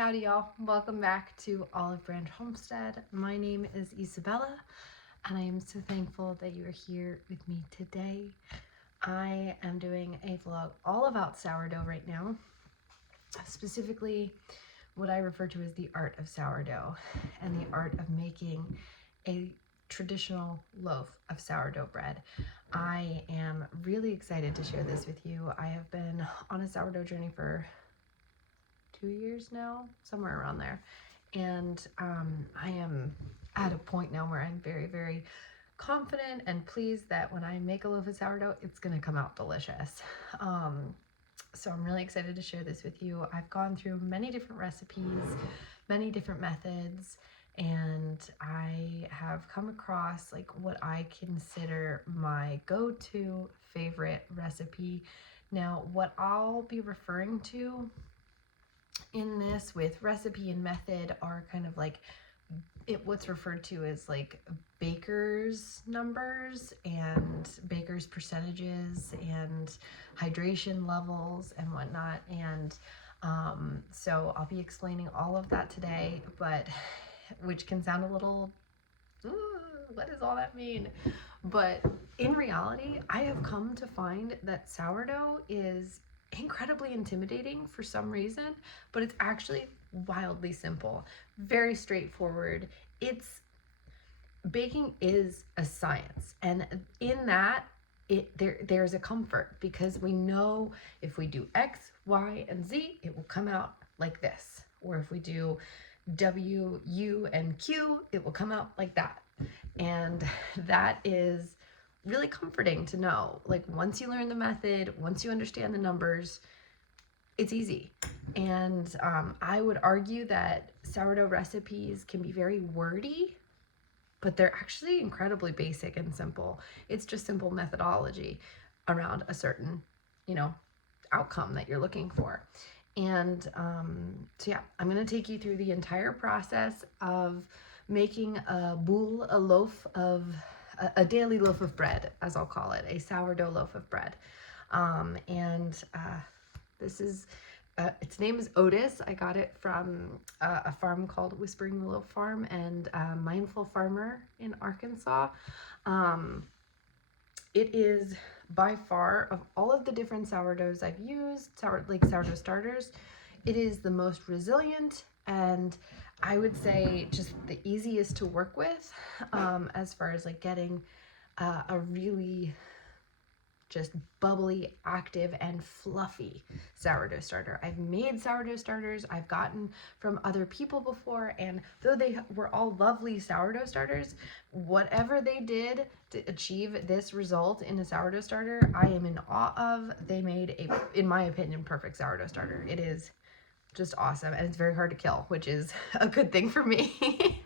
Howdy y'all, welcome back to Olive Branch Homestead. My name is Isabella and I am so thankful that you are here with me today. I am doing a vlog all about sourdough right now, specifically what I refer to as the art of sourdough and the art of making a traditional loaf of sourdough bread. I am really excited to share this with you. I have been on a sourdough journey for 2 years now, somewhere around there. And I am at a point now where I'm very, very confident and pleased that when I make a loaf of sourdough, it's gonna come out delicious. So I'm really excited to share this with you. I've gone through many different recipes, many different methods, and I have come across like what I consider my go-to favorite recipe. Now, what I'll be referring to in this with recipe and method are kind of like what's referred to as like baker's numbers and baker's percentages and hydration levels and whatnot. And so I'll be explaining all of that today, but which can sound a little, what does all that mean? But in reality, I have come to find that sourdough is incredibly intimidating for some reason, but it's actually wildly simple, very straightforward. Baking is a science, and in that there's a comfort because we know if we do X, Y, and Z, it will come out like this, or if we do W, U, and Q, it will come out like that. And that is really comforting to know. Like once you learn the method, once you understand the numbers, it's easy. And I would argue that sourdough recipes can be very wordy, but they're actually incredibly basic and simple. It's just simple methodology around a certain, outcome that you're looking for. And so yeah, I'm gonna take you through the entire process of making a daily loaf of bread, as I'll call it, a sourdough loaf of bread. This is, its name is Otis. I got it from a farm called Whispering Willow Farm and Mindful Farmer in Arkansas. It is by far, of all of the different sourdoughs I've used, sourdough starters, it is the most resilient and I would say just the easiest to work with as far as like getting a really just bubbly, active, and fluffy sourdough starter. I've made sourdough starters I've gotten from other people before, and though they were all lovely sourdough starters, whatever they did to achieve this result in a sourdough starter, I am in awe of. They made a, in my opinion, perfect sourdough starter. It is just awesome, and it's very hard to kill, which is a good thing for me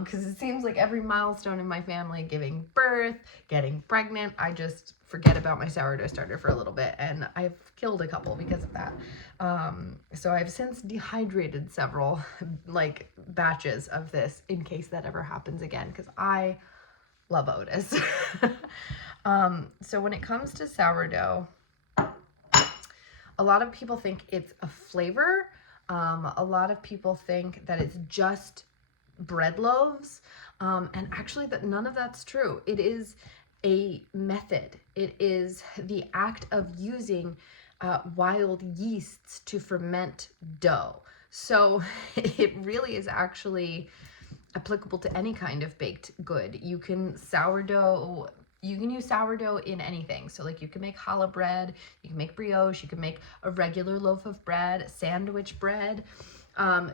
because it seems like every milestone in my family, giving birth, getting pregnant, I just forget about my sourdough starter for a little bit, and I've killed a couple because of that. So I've since dehydrated several like batches of this in case that ever happens again, because I love Otis. So when it comes to sourdough, a lot of people think it's a flavor. A lot of people think that it's just bread loaves. And actually that none of that's true. It is a method. It is the act of using wild yeasts to ferment dough. So it really is actually applicable to any kind of baked good. You can use sourdough in anything. So like you can make challah bread, you can make brioche, you can make a regular loaf of bread, sandwich bread.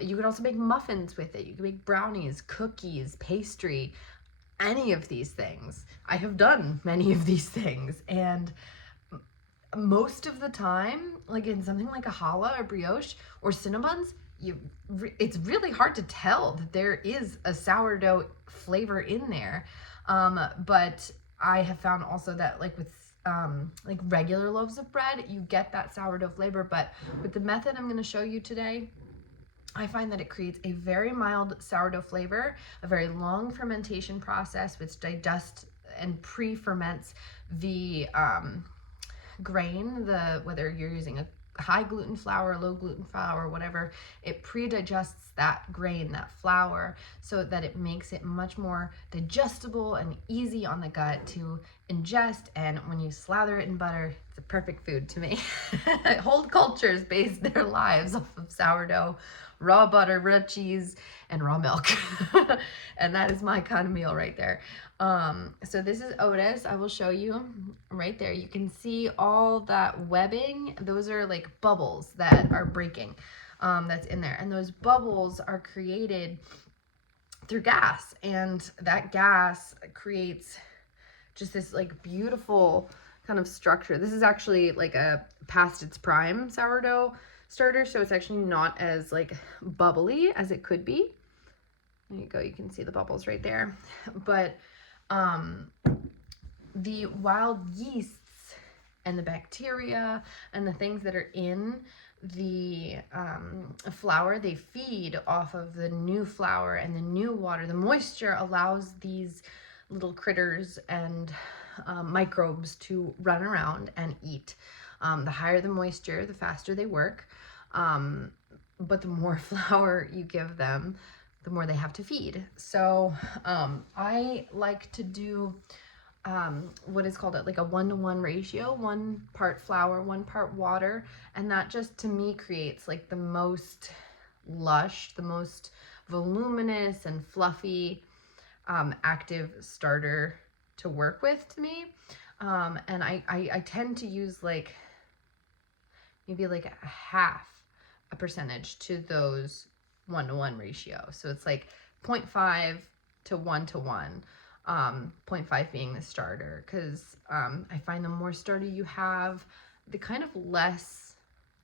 You can also make muffins with it. You can make brownies, cookies, pastry, any of these things. I have done many of these things, and most of the time, like in something like a challah or brioche or cinnabuns, it's really hard to tell that there is a sourdough flavor in there. But I have found also that like with like regular loaves of bread, you get that sourdough flavor, but with the method I'm going to show you today, I find that it creates a very mild sourdough flavor, a very long fermentation process which digests and pre-ferments the grain, whether you're using high gluten flour, low gluten flour, whatever, it pre-digests that grain, that flour, so that it makes it much more digestible and easy on the gut to ingest. And when you slather it in butter, it's a perfect food to me. Whole cultures base their lives off of sourdough, raw butter, raw cheese, and raw milk. And that is my kind of meal right there. So this is Otis. I will show you right there. You can see all that webbing. Those are like bubbles that are breaking, that's in there. And those bubbles are created through gas, and that gas creates just this like beautiful kind of structure. This is actually like a past its prime sourdough starter, so it's actually not as like bubbly as it could be. There you go, you can see the bubbles right there. But the wild yeasts and the bacteria and the things that are in the flour, they feed off of the new flour and the new water. The moisture allows these little critters and microbes to run around and eat. The higher the moisture, the faster they work. But the more flour you give them, the more they have to feed. So I like to do what is called like a 1-to-1 ratio, 1 part flour, 1 part water. And that just to me creates like the most lush, the most voluminous and fluffy active starter to work with to me. And I tend to use like maybe like a half a percentage to those 1-to-1 ratio. So it's like 0.5 to 1-to-1. 0.5 being the starter, because I find the more starter you have, the kind of less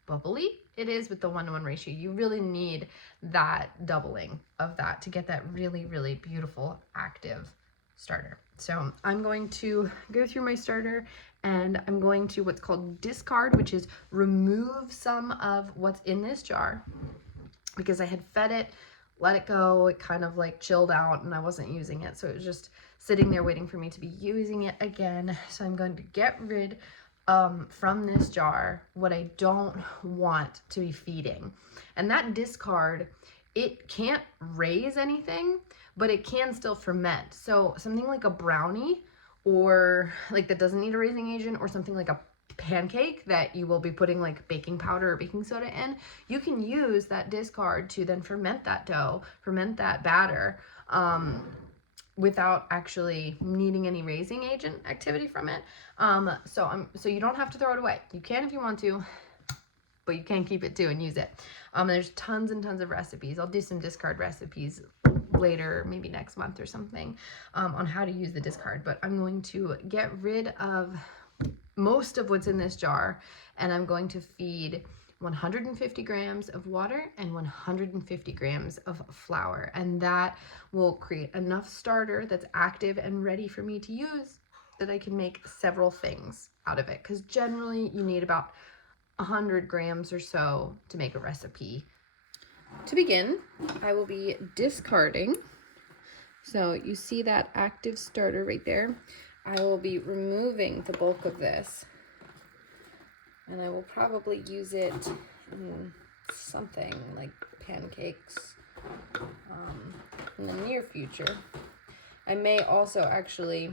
bubbly it is with the 1-to-1 ratio. You really need that doubling of that to get that really, really beautiful active starter. So I'm going to go through my starter, and I'm going to what's called discard, which is remove some of what's in this jar, because I had fed it, let it go, it kind of like chilled out and I wasn't using it. So it was just sitting there waiting for me to be using it again. So I'm going to get rid from this jar what I don't want to be feeding. And that discard, it can't raise anything, but it can still ferment. So something like a brownie, or like that doesn't need a raising agent, or something like a pancake that you will be putting like baking powder or baking soda in, you can use that discard to then ferment that dough, ferment that batter, without actually needing any raising agent activity from it. So you don't have to throw it away. You can if you want to, but you can keep it too and use it. There's tons and tons of recipes. I'll do some discard recipes later, maybe next month or something, on how to use the discard. But I'm going to get rid of most of what's in this jar, and I'm going to feed 150 grams of water and 150 grams of flour, and that will create enough starter that's active and ready for me to use, that I can make several things out of it, because generally you need about 100 grams or so to make a recipe. To begin, I will be discarding. So you see that active starter right there. I will be removing the bulk of this, and I will probably use it in something like pancakes in the near future. I may also actually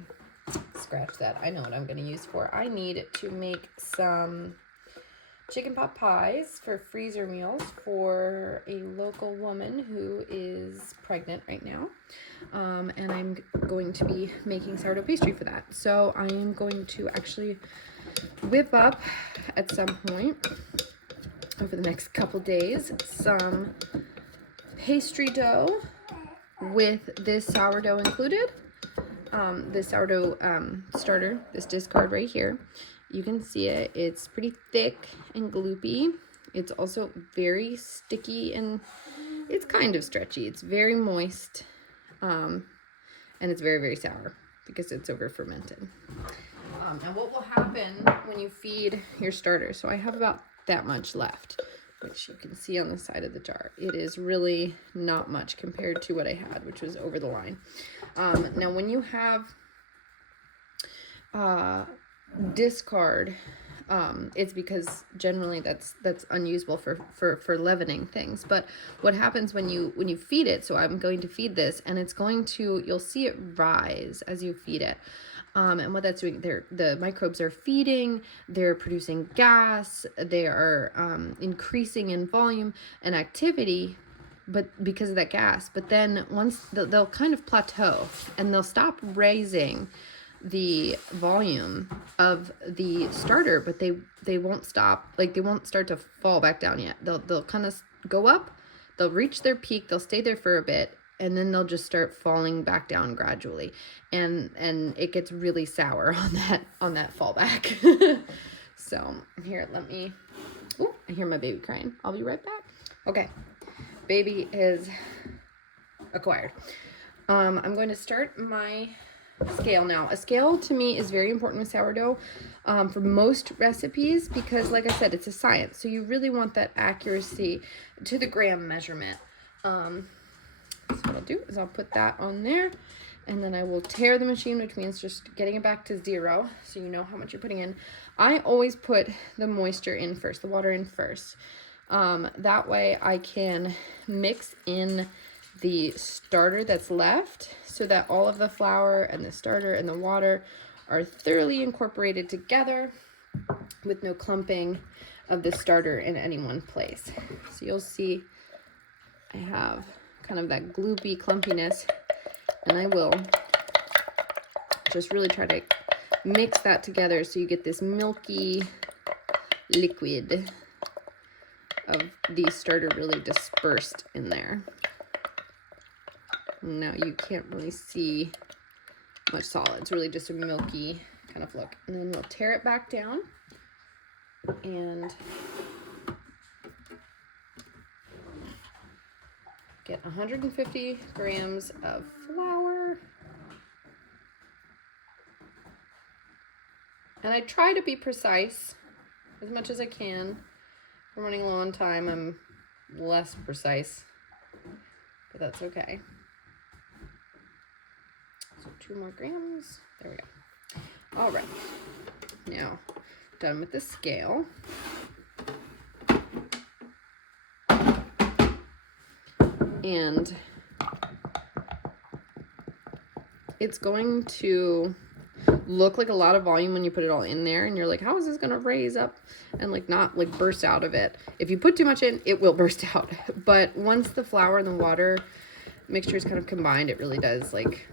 scratch that. I know what I'm going to use for. I need to make some chicken pot pies for freezer meals for a local woman who is pregnant right now. And I'm going to be making sourdough pastry for that. So I am going to actually whip up at some point over the next couple days some pastry dough with this sourdough included. This sourdough starter, this discard right here. You can see it. It's pretty thick and gloopy. It's also very sticky and it's kind of stretchy. It's very moist, and it's very, very sour because it's over fermented. And what will happen when you feed your starter? So I have about that much left, which you can see on the side of the jar. It is really not much compared to what I had, which was over the line. Now, when you have discard It's because generally that's unusable for leavening things. But what happens when you feed it, so I'm going to feed this, and it's going to, you'll see it rise as you feed it. And what that's doing, the microbes are feeding, they're producing gas, they are increasing in volume and activity, but because of that gas. But then once they'll kind of plateau, and they'll stop raising the volume of the starter, but they won't stop, like they won't start to fall back down yet. They'll kind of go up, they'll reach their peak, they'll stay there for a bit, and then they'll just start falling back down gradually, and it gets really sour on that fallback. So here, let me, oh, I hear my baby crying. I'll be right back. Okay, baby is acquired. I'm going to start my scale now. A scale to me is very important with sourdough for most recipes, because like I said, it's a science, so you really want that accuracy to the gram measurement. So what I'll do is I'll put that on there, and then I will tare the machine, which means just getting it back to 0, so you know how much you're putting in. I always put the moisture in first, the water in first. That way I can mix in the starter that's left, so that all of the flour and the starter and the water are thoroughly incorporated together with no clumping of the starter in any one place. So you'll see I have kind of that gloopy clumpiness, and I will just really try to mix that together so you get this milky liquid of the starter really dispersed in there. Now you can't really see much solid. It's really just a milky kind of look. And then we'll tear it back down and get 150 grams of flour. And I try to be precise as much as I can. If I'm running low on time, I'm less precise, but that's okay. So 2 more grams. There we go. All right. Now, done with the scale. And it's going to look like a lot of volume when you put it all in there, and you're like, how is this gonna raise up and like not like burst out of it? If you put too much in, it will burst out. But once the flour and the water mixture is kind of combined, it really does like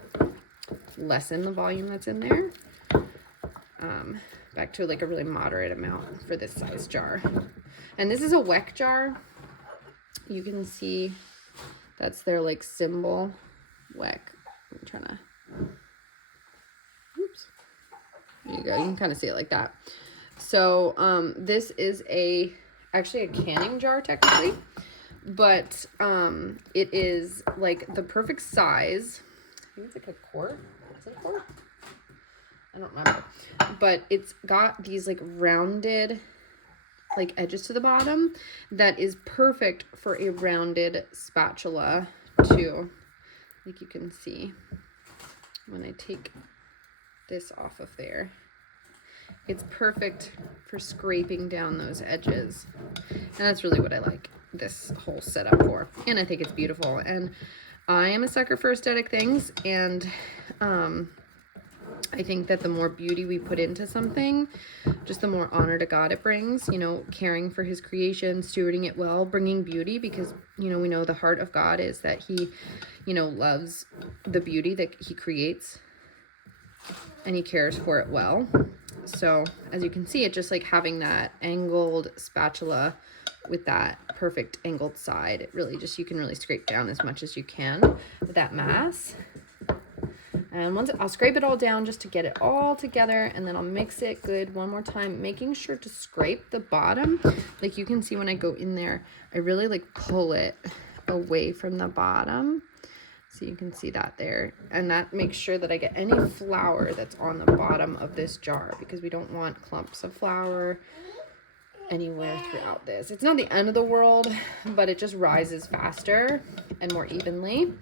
lessen the volume that's in there, back to like a really moderate amount for this size jar. And this is a Weck jar. You can see that's their like symbol, Weck. I'm trying to, oops. There you go. You can kind of see it like that. So this is actually a canning jar technically, but it is like the perfect size. I think it's like a quart. Is it a quart? I don't remember. But it's got these like rounded like edges to the bottom that is perfect for a rounded spatula too. Like you can see when I take this off of there, it's perfect for scraping down those edges. And that's really what I like this whole setup for. And I think it's beautiful. And I am a sucker for aesthetic things, and I think that the more beauty we put into something, just the more honor to God it brings, you know, caring for his creation, stewarding it well, bringing beauty, because, you know, we know the heart of God is that he, you know, loves the beauty that he creates and he cares for it well. So as you can see, it just like having that angled spatula with that perfect angled side, it really just, you can really scrape down as much as you can with that mass. And once I'll scrape it all down just to get it all together, and then I'll mix it good one more time, making sure to scrape the bottom. Like you can see when I go in there, I really like pull it away from the bottom. So you can see that there. And that makes sure that I get any flour that's on the bottom of this jar, because we don't want clumps of flour anywhere throughout this. It's not the end of the world, but it just rises faster and more evenly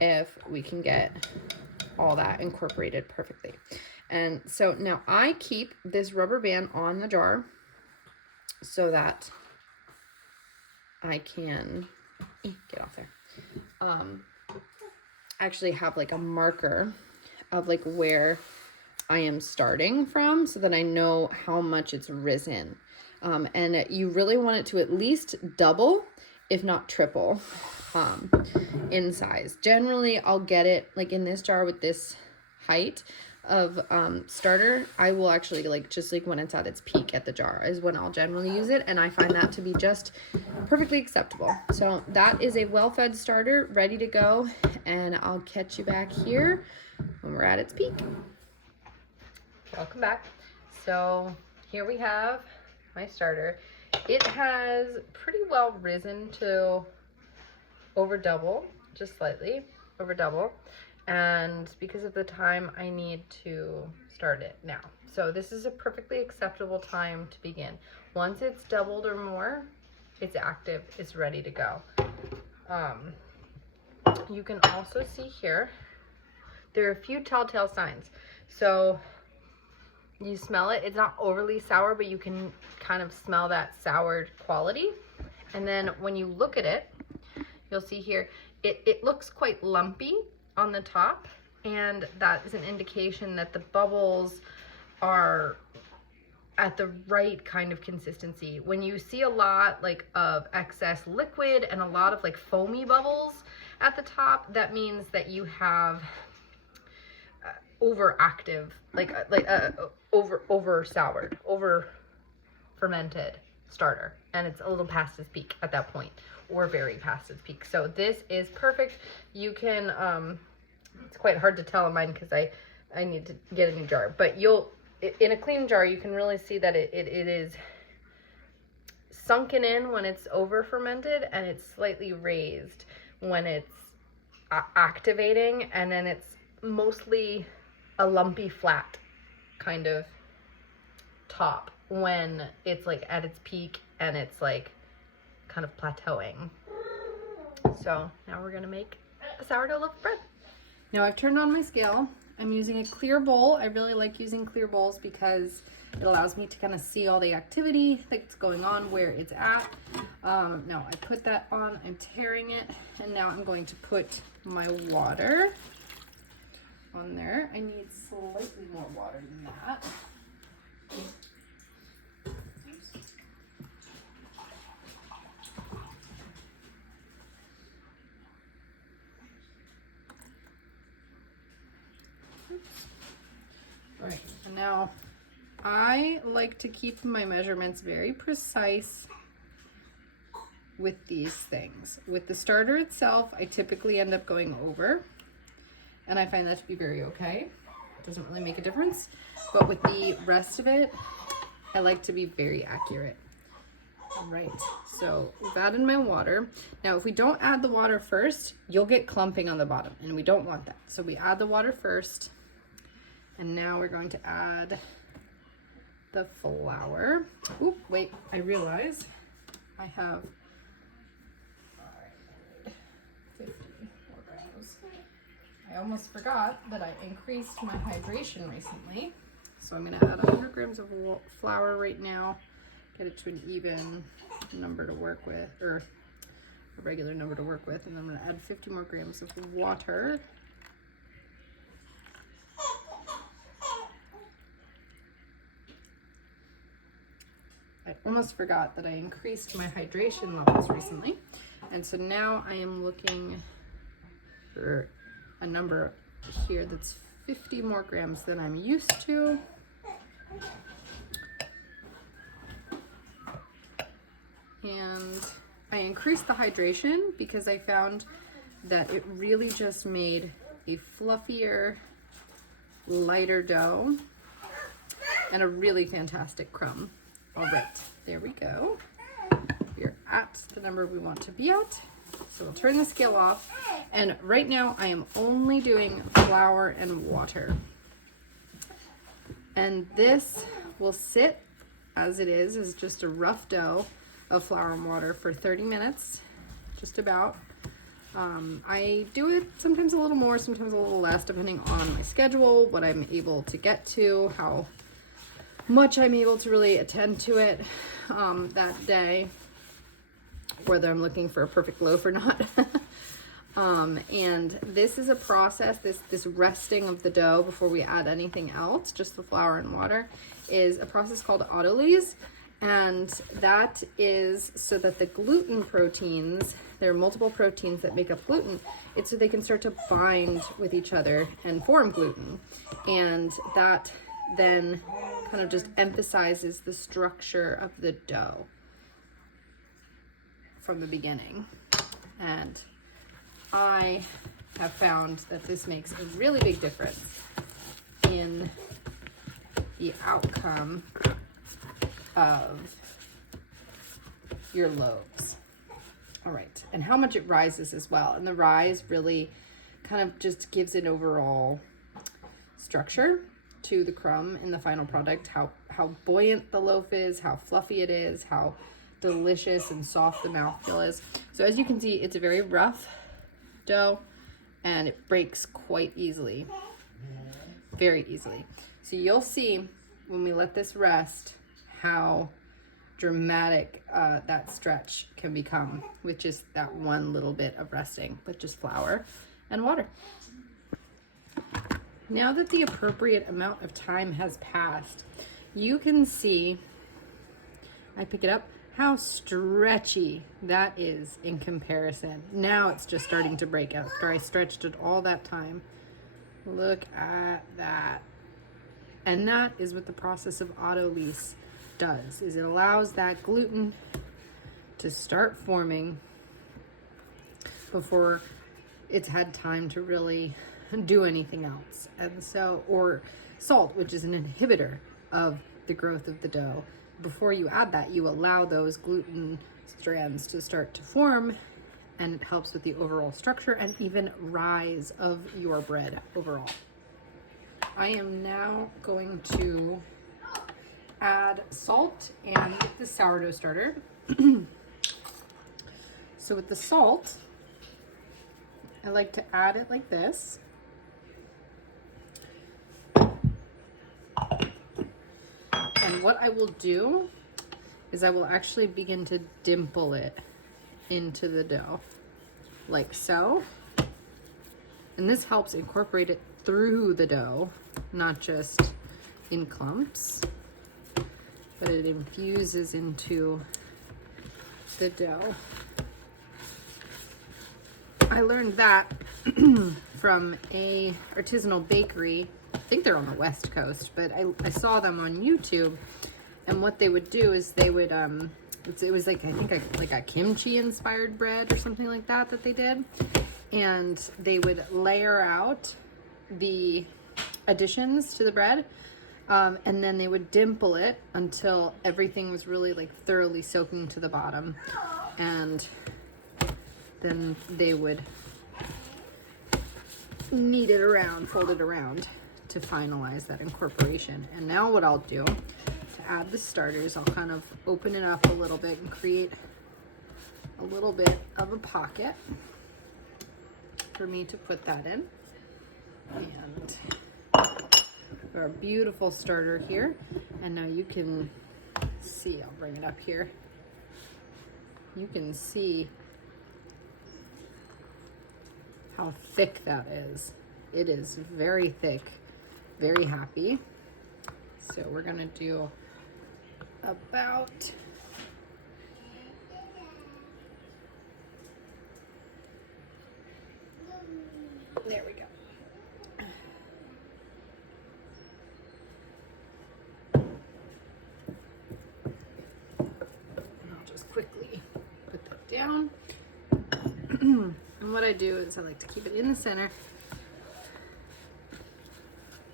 if we can get all that incorporated perfectly. And so now I keep this rubber band on the jar so that I can get off there. Actually have like a marker of like where I am starting from so that I know how much it's risen. And you really want it to at least double, if not triple, in size. Generally, I'll get it like in this jar with this height of starter. I will actually like just like when it's at its peak at the jar is when I'll generally use it, and I find that to be just perfectly acceptable. So that is a well-fed starter ready to go, and I'll catch you back here when we're at its peak. Welcome back. So here we have my starter. It has pretty well risen to over double, just slightly over double. And because of the time, I need to start it now. So this is a perfectly acceptable time to begin. Once it's doubled or more, it's active, it's ready to go. You can also see here, there are a few telltale signs. So you smell it, it's not overly sour, but you can kind of smell that soured quality. And then when you look at it, you'll see here, it looks quite lumpy on the top, and that is an indication that the bubbles are at the right kind of consistency. When you see a lot like of excess liquid and a lot of like foamy bubbles at the top, that means that you have overactive, over soured, over fermented starter, and it's a little past its peak at that point, or very past its peak. So this is perfect. You can it's quite hard to tell in mine because I need to get a new jar, but in a clean jar you can really see that it is sunken in when it's over fermented, and it's slightly raised when it's activating, and then it's mostly a lumpy flat kind of top when it's like at its peak and it's like kind of plateauing. So now we're gonna make a sourdough loaf of bread. Now I've turned on my scale. I'm using a clear bowl. I really like using clear bowls because it allows me to kind of see all the activity that's going on, where it's at. Now I put that on, I'm tearing it, and now I'm going to put my water on there. I need slightly more water than that. Right, and now I like to keep my measurements very precise with these things. With the starter itself, I typically end up going over, and I find that to be very okay. It doesn't really make a difference. But with the rest of it, I like to be very accurate. All right, so we've added my water. Now, if we don't add the water first, you'll get clumping on the bottom, and we don't want that. So we add the water first, and now we're going to add the flour. Oop, wait, I realize I have 50 more grams. I almost forgot that I increased my hydration recently. So I'm gonna add 100 grams of flour right now, get it to an even number to work with, or a regular number to work with, and then I'm gonna add 50 more grams of water. I almost forgot that I increased my hydration levels recently. And so now I am looking for a number here that's 50 more grams than I'm used to. And I increased the hydration because I found that it really just made a fluffier, lighter dough and a really fantastic crumb. All right, there we go. We're at the number we want to be at. So we'll turn the scale off. And right now I am only doing flour and water. And this will sit as it is just a rough dough of flour and water for 30 minutes, just about. I do it sometimes a little more, sometimes a little less, depending on my schedule, what I'm able to get to, how much I'm able to really attend to it that day, whether I'm looking for a perfect loaf or not. And this is a process, this resting of the dough before we add anything else, just the flour and water, is a process called autolyse. And that is so that the gluten proteins, there are multiple proteins that make up gluten, it's so they can start to bind with each other and form gluten. And that then kind of just emphasizes the structure of the dough from the beginning. And I have found that this makes a really big difference in the outcome of your loaves. All right, and how much it rises as well. And the rise really kind of just gives an overall structure to the crumb in the final product, how buoyant the loaf is, how fluffy it is, how delicious and soft the mouthfeel is. So as you can see, it's a very rough dough and it breaks quite easily, very easily. So you'll see when we let this rest how dramatic that stretch can become with just that one little bit of resting with just flour and water. Now that the appropriate amount of time has passed, you can see, I pick it up, how stretchy that is in comparison. Now it's just starting to break after I stretched it all that time. Look at that. And that is what the process of autolyse does, is it allows that gluten to start forming before it's had time to really do anything else. And so, or salt, which is an inhibitor of the growth of the dough. Before you add that, you allow those gluten strands to start to form, and it helps with the overall structure and even rise of your bread overall. I am now going to add salt and the sourdough starter. So with the salt, I like to add it like this. And what I will do is I will actually begin to dimple it into the dough, like so. And this helps incorporate it through the dough, not just in clumps, but it infuses into the dough. I learned that from a artisanal bakery. I think they're on the West Coast, but I saw them on YouTube, and what they would do is they would it was like, I think like a kimchi inspired bread or something like that they did, and they would layer out the additions to the bread, and then they would dimple it until everything was really like thoroughly soaking to the bottom, and then they would knead it around, fold it around to finalize that incorporation. And now what I'll do to add the starters, I'll kind of open it up a little bit and create a little bit of a pocket for me to put that in. And our beautiful starter here. And now you can see, I'll bring it up here. You can see how thick that is. It is very thick, very happy. So we're gonna do about there we go. And I'll just quickly put that down. And what I do is I like to keep it in the center,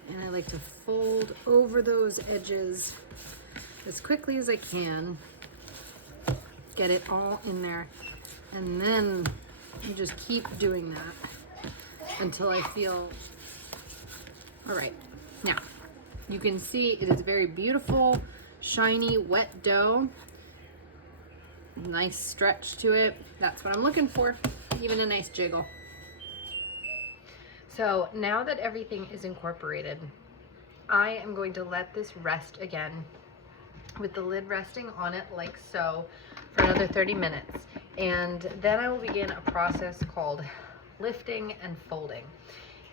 and I like to fold over those edges as quickly as I can, get it all in there, and then you just keep doing that until I feel, all right. Now, you can see it is very beautiful, shiny, wet dough, nice stretch to it. That's what I'm looking for. Even a nice jiggle. So now that everything is incorporated, I am going to let this rest again with the lid resting on it like so for another 30 minutes. And then I will begin a process called lifting and folding.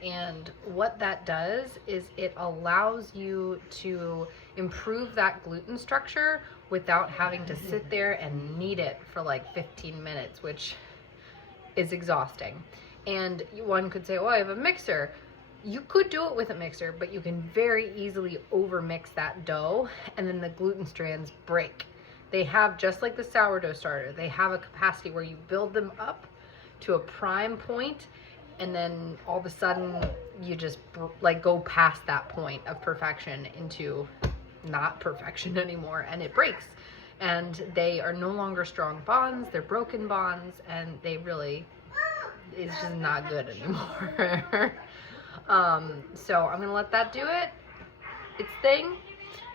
And what that does is it allows you to improve that gluten structure without having to sit there and knead it for like 15 minutes, which is exhausting. And one could say, oh, I have a mixer. You could do it with a mixer, but you can very easily overmix that dough and then the gluten strands break. They have, just like the sourdough starter, they have a capacity where you build them up to a prime point, and then all of a sudden you just like go past that point of perfection into not perfection anymore, and it breaks. And they are no longer strong bonds, they're broken bonds, and they really, it's just not good anymore. So I'm gonna let that do its thing,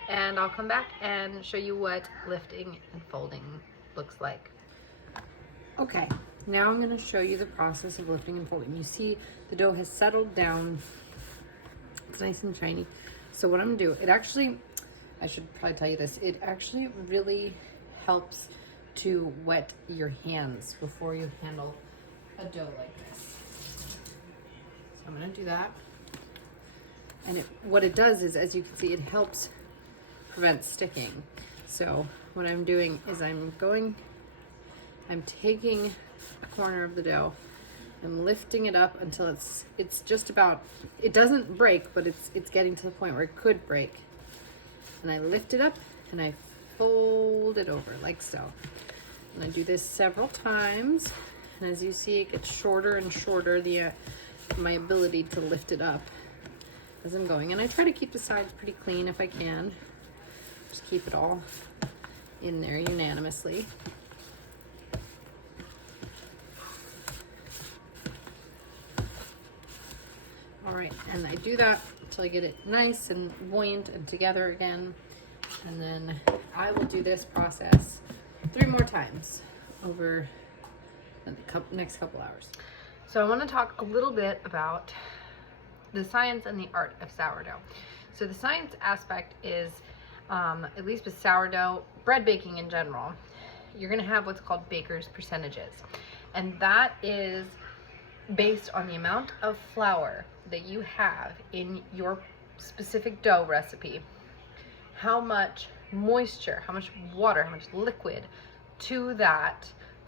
and I'll come back and show you what lifting and folding looks like. Okay, now I'm gonna show you the process of lifting and folding. You see the dough has settled down. It's nice and shiny. So what I'm gonna do, it actually, I should probably tell you this, it actually really helps to wet your hands before you handle a dough like this. So I'm gonna do that. And what it does is, as you can see, it helps prevent sticking. So what I'm doing is I'm taking a corner of the dough, I'm lifting it up until it's just about, it doesn't break, but it's getting to the point where it could break. And I lift it up and I fold it over like so. And I do this several times. And as you see, it gets shorter and shorter, my ability to lift it up as I'm going. And I try to keep the sides pretty clean if I can. Just keep it all in there unanimously. All right, and I do that until I get it nice and buoyant and together again. And then I will do this process 3 more times over the next couple hours. So I want to talk a little bit about the science and the art of sourdough. So the science aspect is, at least with sourdough, bread baking in general, you're going to have what's called baker's percentages. And that is based on the amount of flour that you have in your specific dough recipe, how much moisture, how much water, how much liquid to that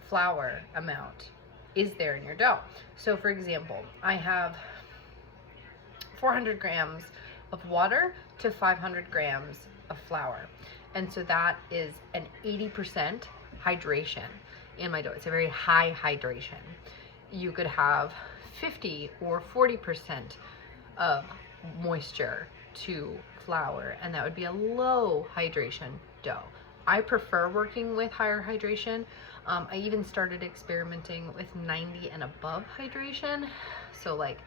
flour amount is there in your dough. So for example, I have 400 grams of water to 500 grams of flour. And so that is an 80% hydration in my dough. It's a very high hydration. You could have 50 or 40% of moisture to flour, and that would be a low hydration dough. I prefer working with higher hydration. I even started experimenting with 90 and above hydration. So like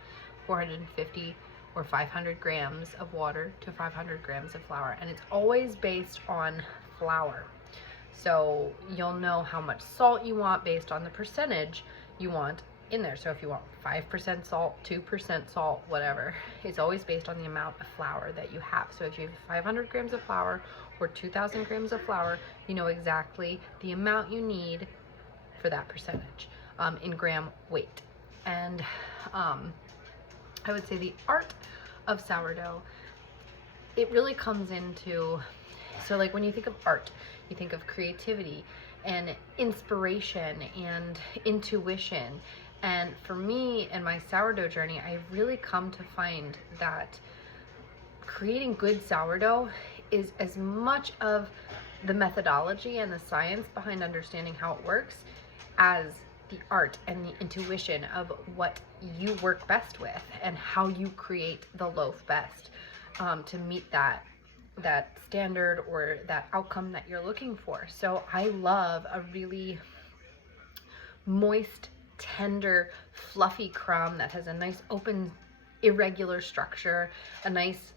450 or 500 grams of water to 500 grams of flour. And it's always based on flour. So you'll know how much salt you want based on the percentage you want in there. So if you want 5% salt, 2% salt, whatever, it's always based on the amount of flour that you have. So if you have 500 grams of flour or 2,000 grams of flour, you know exactly the amount you need for that percentage in gram weight. And I would say the art of sourdough, it really comes into, so like when you think of art, you think of creativity and inspiration and intuition. And for me and my sourdough journey, I've really come to find that creating good sourdough is as much of the methodology and the science behind understanding how it works as the art and the intuition of what you work best with and how you create the loaf best to meet that standard or that outcome that you're looking for. So I love a really moist, tender, fluffy crumb that has a nice open, irregular structure, a nice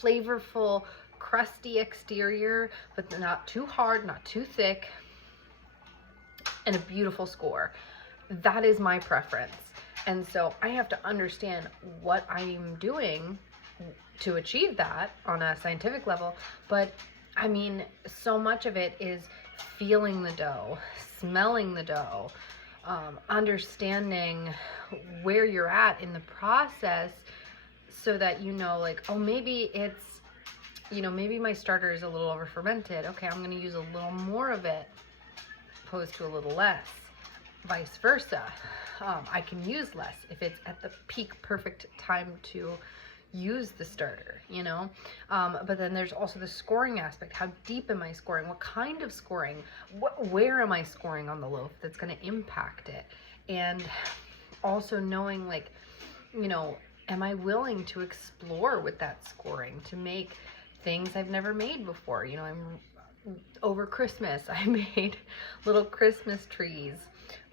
flavorful, crusty exterior, but not too hard, not too thick. and a beautiful score. That is my preference. And so I have to understand what I'm doing to achieve that on a scientific level. But I mean, so much of it is feeling the dough, smelling the dough, understanding where you're at in the process, so that you know, like, oh, maybe it's, maybe my starter is a little over fermented. Okay, I'm going to use a little more of it opposed to a little less. Vice versa. I can use less if it's at the peak perfect time to use the starter, but then there's also the scoring aspect. How deep am I scoring? What kind of scoring? Where am I scoring on the loaf that's going to impact it? And also knowing, like, am I willing to explore with that scoring to make things I've never made before? Over Christmas, I made little Christmas trees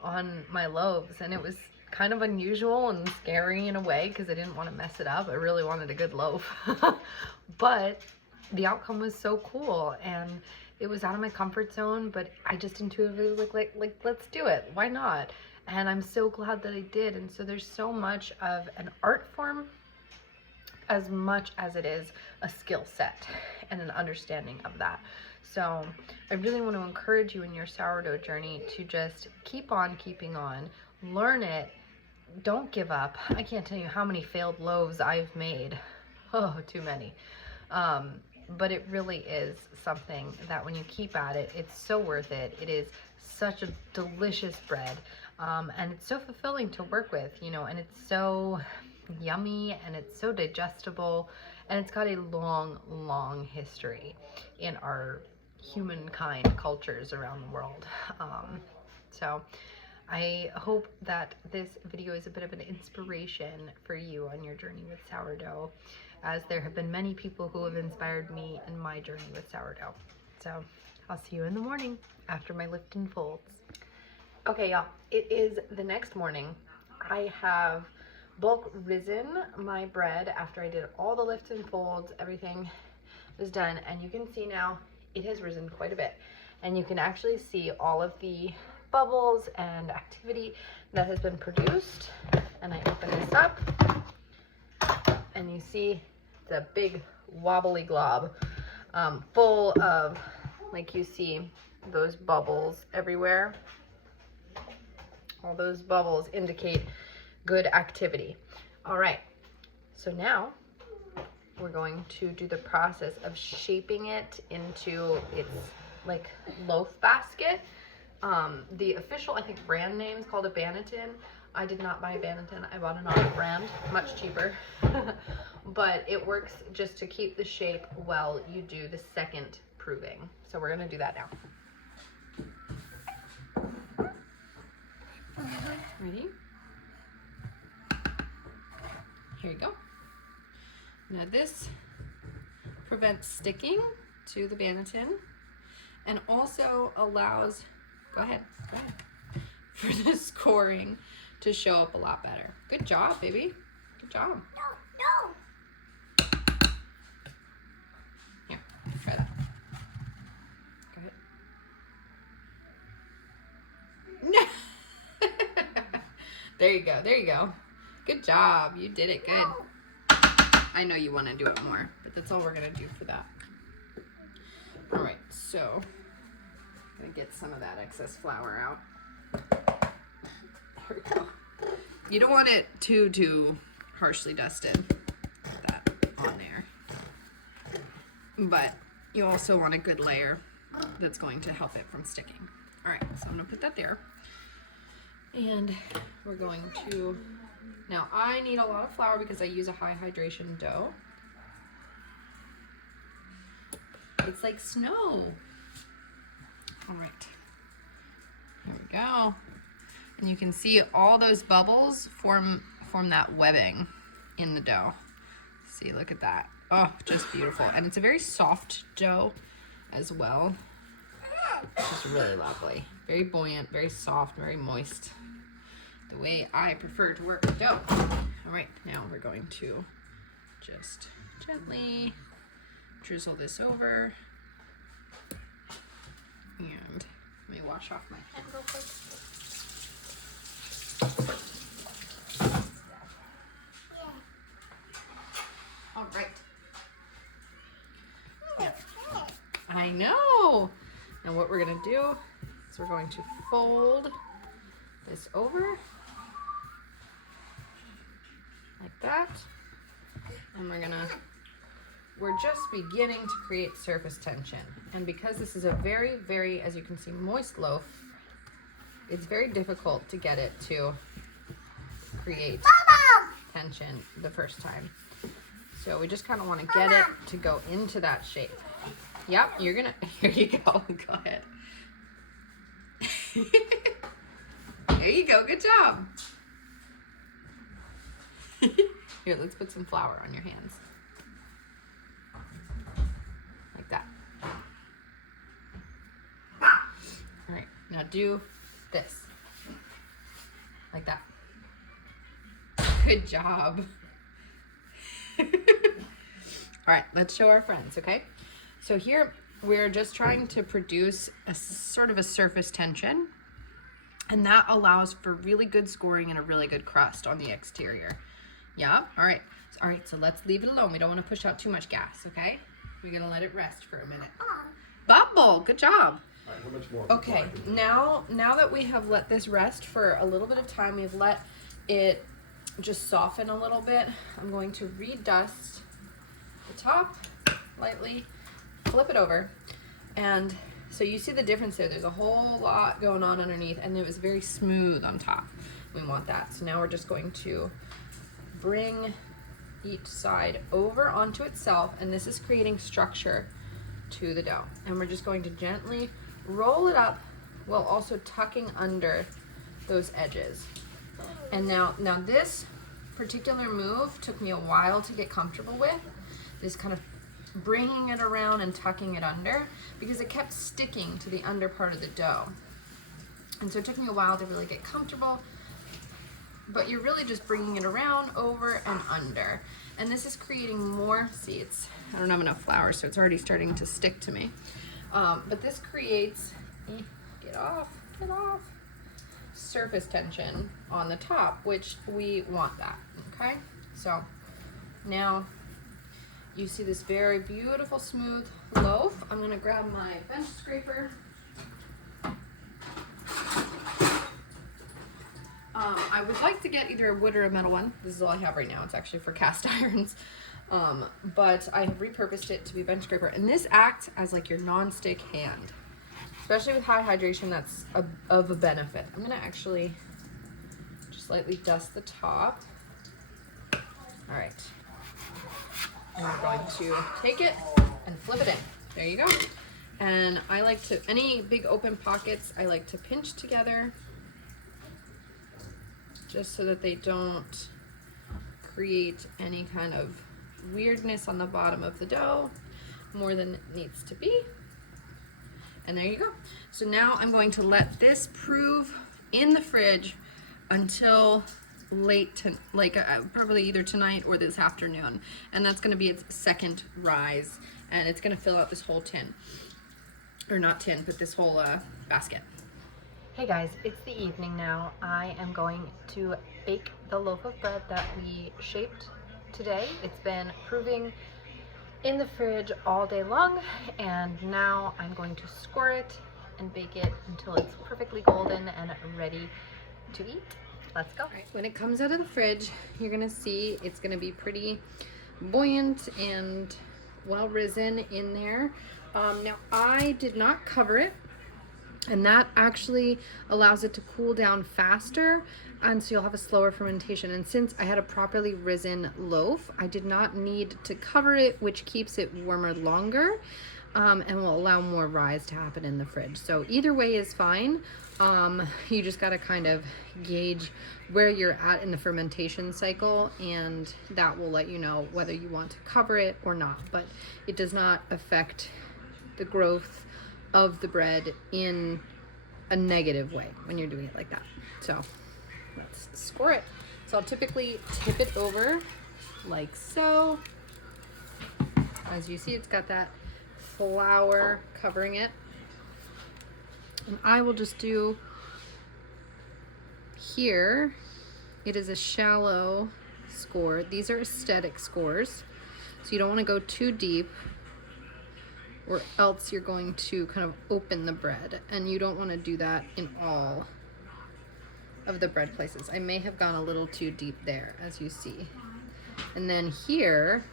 on my loaves, and it was kind of unusual and scary in a way because I didn't want to mess it up. I really wanted a good loaf. But the outcome was so cool, and it was out of my comfort zone, but I just intuitively was like let's do it. Why not? And I'm so glad that I did. And so there's so much of an art form as much as it is a skill set and an understanding of that. So I really want to encourage you in your sourdough journey to just keep on keeping on, learn it, don't give up. I can't tell you how many failed loaves I've made. Oh, too many. But it really is something that when you keep at it, it's so worth it. It is such a delicious bread. And it's so fulfilling to work with, and it's so yummy, and it's so digestible, and it's got a long, long history in our humankind cultures around the world. So I hope that this video is a bit of an inspiration for you on your journey with sourdough, as there have been many people who have inspired me in my journey with sourdough. So I'll see you in the morning after my lift and folds. Okay, y'all, it is the next morning. I have bulk risen my bread after I did all the lifts and folds. Everything was done, and you can see now it has risen quite a bit, and you can actually see all of the bubbles and activity that has been produced. And I open this up, and you see the big wobbly glob, full of, like, you see those bubbles everywhere. All those bubbles indicate good activity. All right, so now we're going to do the process of shaping it into its, like, loaf basket. The official, I think, brand name is called a Banneton. I did not buy a Banneton. I bought an off brand, much cheaper. But it works just to keep the shape while you do the second proving. So we're going to do that now. Ready? Here you go. Now this prevents sticking to the Banneton, and also allows, go ahead, for the scoring to show up a lot better. Good job, baby. Good job. No. Here, try that. Go ahead. No. There you go. There you go. Good job. You did it good. I know you want to do it more, but that's all we're going to do for that. All right, so I'm going to get some of that excess flour out. There we go. You don't want it too harshly dusted. Put that on there. But you also want a good layer that's going to help it from sticking. All right, so I'm going to put that there. And we're going to, now I need a lot of flour because I use a high hydration dough. It's like snow. All right, here we go. And you can see all those bubbles form that webbing in the dough. See, look at that. Oh, just beautiful. And it's a very soft dough as well. It's really lovely. Very buoyant, very soft, very moist. The way I prefer to work with dough. All right, now we're going to just gently drizzle this over. And let me wash off my hand real quick. All right. Yeah. I know. And what we're going to do is we're going to fold this over like that. And we're just beginning to create surface tension. And because this is a very, very, as you can see, moist loaf, it's very difficult to get it to create tension the first time. So we just kind of want to get it to go into that shape. Yep, here you go. Go ahead. There you go, good job. Here, let's put some flour on your hands. Like that. All right, now do this. Like that. Good job. All right, let's show our friends, okay? So here we're just trying to produce a sort of a surface tension, and that allows for really good scoring and a really good crust on the exterior. Yeah, all right. So let's leave it alone. We don't want to push out too much gas, okay? We're gonna let it rest for a minute. Bubble, good job. All right, how much more? Okay, now that we have let this rest for a little bit of time, we've let it just soften a little bit. I'm going to redust the top lightly, flip it over, and so you see the difference there. There's a whole lot going on underneath, and it was very smooth on top. We want that. So now we're just going to bring each side over onto itself, and this is creating structure to the dough. And we're just going to gently roll it up while also tucking under those edges. And now this particular move took me a while to get comfortable with, this kind of bringing it around and tucking it under, because it kept sticking to the under part of the dough. And so it took me a while to really get comfortable, but you're really just bringing it around, over, and under. And this is creating more, see, I don't have enough flour, so it's already starting to stick to me. But this creates, get off, surface tension on the top, which we want that, okay? So now you see this very beautiful, smooth loaf. I'm gonna grab my bench scraper. I would like to get either a wood or a metal one. This is all I have right now. It's actually for cast irons. But I have repurposed it to be bench scraper. And this acts as like your non-stick hand. Especially with high hydration, that's of a benefit. I'm gonna actually just lightly dust the top. All right. And we're going to take it and flip it in. There you go. And I like to, any big open pockets, I like to pinch together, just so that they don't create any kind of weirdness on the bottom of the dough more than it needs to be. And there you go. So now I'm going to let this prove in the fridge until late, probably either tonight or this afternoon. And that's gonna be its second rise, and it's gonna fill out this whole tin. Or not tin, but this whole basket. Hey guys, it's the evening now. I am going to bake the loaf of bread that we shaped today. It's been proving in the fridge all day long, and now I'm going to score it and bake it until it's perfectly golden and ready to eat. Let's go. Right, when it comes out of the fridge, you're gonna see it's gonna be pretty buoyant and well risen in there. Now I did not cover it, and that actually allows it to cool down faster, and so you'll have a slower fermentation. And since I had a properly risen loaf, I did not need to cover it, which keeps it warmer longer, and will allow more rise to happen in the fridge. So either way is fine. You just got to kind of gauge where you're at in the fermentation cycle, and that will let you know whether you want to cover it or not. But it does not affect the growth of the bread in a negative way when you're doing it like that. So let's score it. So I'll typically tip it over like so. As you see, it's got that flour covering it. And I will just do here, it is a shallow score. These are aesthetic scores. So you don't want to go too deep, or else you're going to kind of open the bread, and you don't want to do that in all of the bread places. I may have gone a little too deep there, as you see. And then here,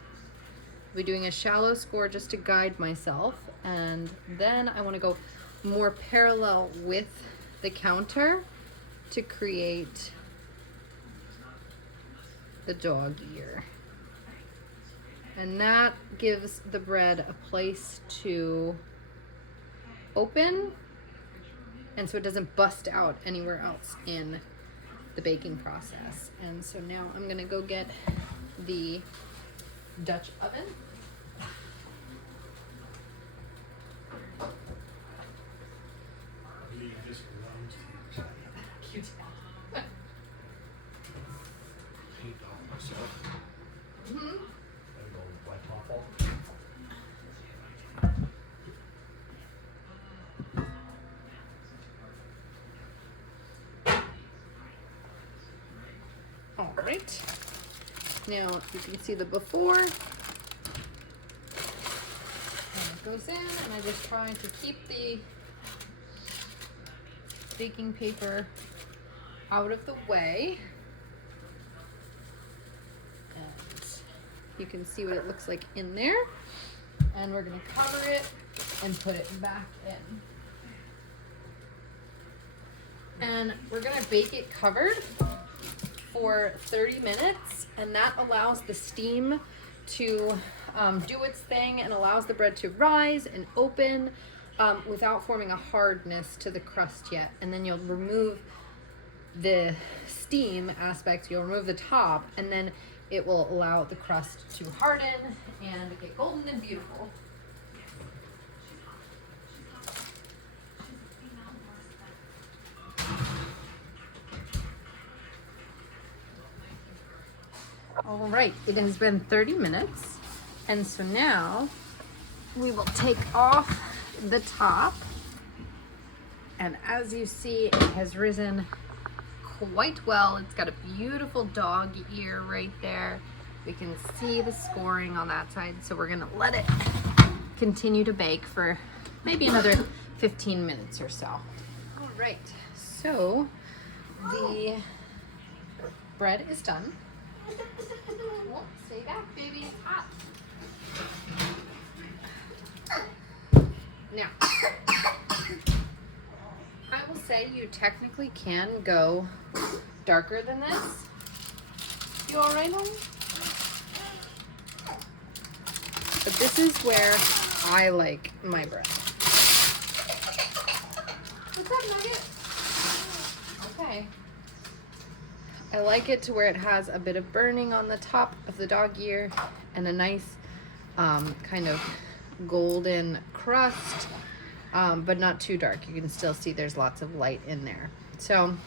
I'll be doing a shallow score just to guide myself, and then I want to go more parallel with the counter to create the dog ear. And that gives the bread a place to open, and so it doesn't bust out anywhere else in the baking process. And so now I'm gonna go get the Dutch oven. All right, now you can see the before, and it goes in, and I just try to keep the baking paper out of the way, and you can see what it looks like in there, and we're going to cover it and put it back in. And we're going to bake it covered for 30 minutes, and that allows the steam to do its thing and allows the bread to rise and open without forming a hardness to the crust yet. And then you'll remove the steam aspect, you'll remove the top, and then it will allow the crust to harden and get golden and beautiful. All right, it has been 30 minutes, and so now we will take off the top, and as you see, it has risen quite well. It's got a beautiful dog ear right there. We can see the scoring on that side, so we're gonna let it continue to bake for maybe another 15 minutes or so. All right, so the bread is done. Oh, stay back, baby, it's hot. Now, I will say you technically can go darker than this. You all right, honey? But this is where I like my bread. What's up, Nugget? Okay. I like it to where it has a bit of burning on the top of the dog ear and a nice kind of golden crust, but not too dark. You can still see there's lots of light in there. So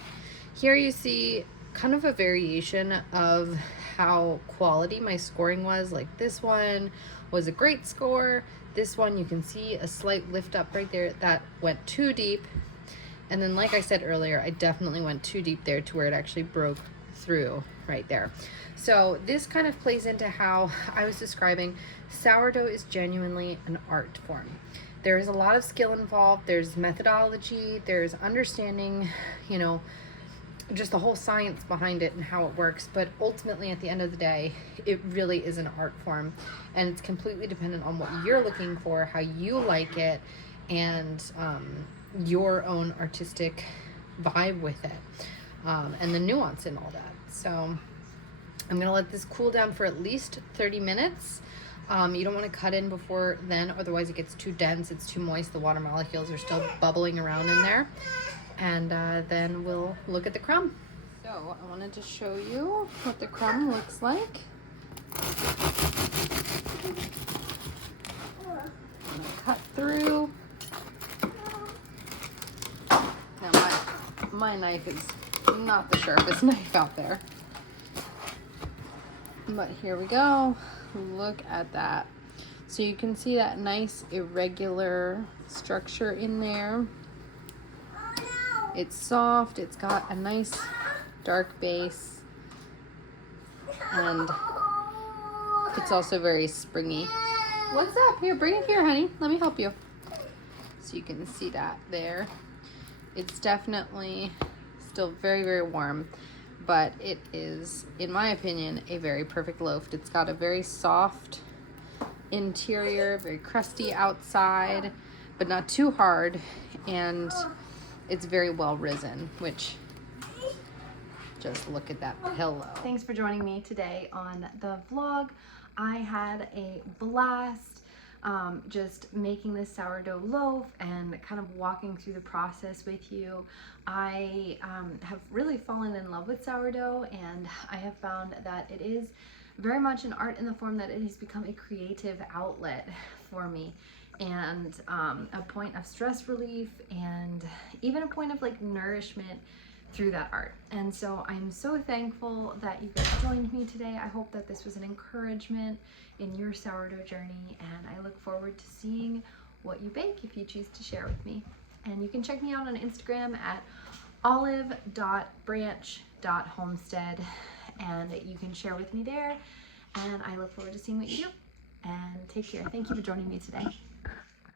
here you see kind of a variation of how quality my scoring was. Like this one was a great score. This one you can see a slight lift up right there. That went too deep. And then like I said earlier, I definitely went too deep there to where it actually broke through right there. So this kind of plays into how I was describing sourdough is genuinely an art form. There is a lot of skill involved. There's methodology, there's understanding, you know, just the whole science behind it and how it works. But ultimately at the end of the day, it really is an art form, and it's completely dependent on what you're looking for, how you like it, and your own artistic vibe with it, and the nuance in all that. So I'm gonna let this cool down for at least 30 minutes. You don't want to cut in before then, otherwise it gets too dense, it's too moist, the water molecules are still bubbling around in there. And then we'll look at the crumb. So I wanted to show you what the crumb looks like. I'm gonna cut through. Now my knife is not the sharpest knife out there. But here we go. Look at that. So you can see that nice irregular structure in there. It's soft, it's got a nice dark base, and it's also very springy. What's up? Here, bring it here, honey. Let me help you. So you can see that there. It's definitely still very, very warm, but it is, in my opinion, a very perfect loaf. It's got a very soft interior, very crusty outside, but not too hard, and it's very well risen, which, just look at that pillow. Thanks for joining me today on the vlog. I had a blast just making this sourdough loaf and kind of walking through the process with you. I have really fallen in love with sourdough, and I have found that it is very much an art in the form that it has become a creative outlet for me, and a point of stress relief, and even a point of like nourishment through that art. And so I'm so thankful that you guys joined me today. I hope that this was an encouragement in your sourdough journey, and I look forward to seeing what you bake if you choose to share with me. And you can check me out on Instagram at olive.branch.homestead, and you can share with me there, and I look forward to seeing what you do. And take care. Thank you for joining me today.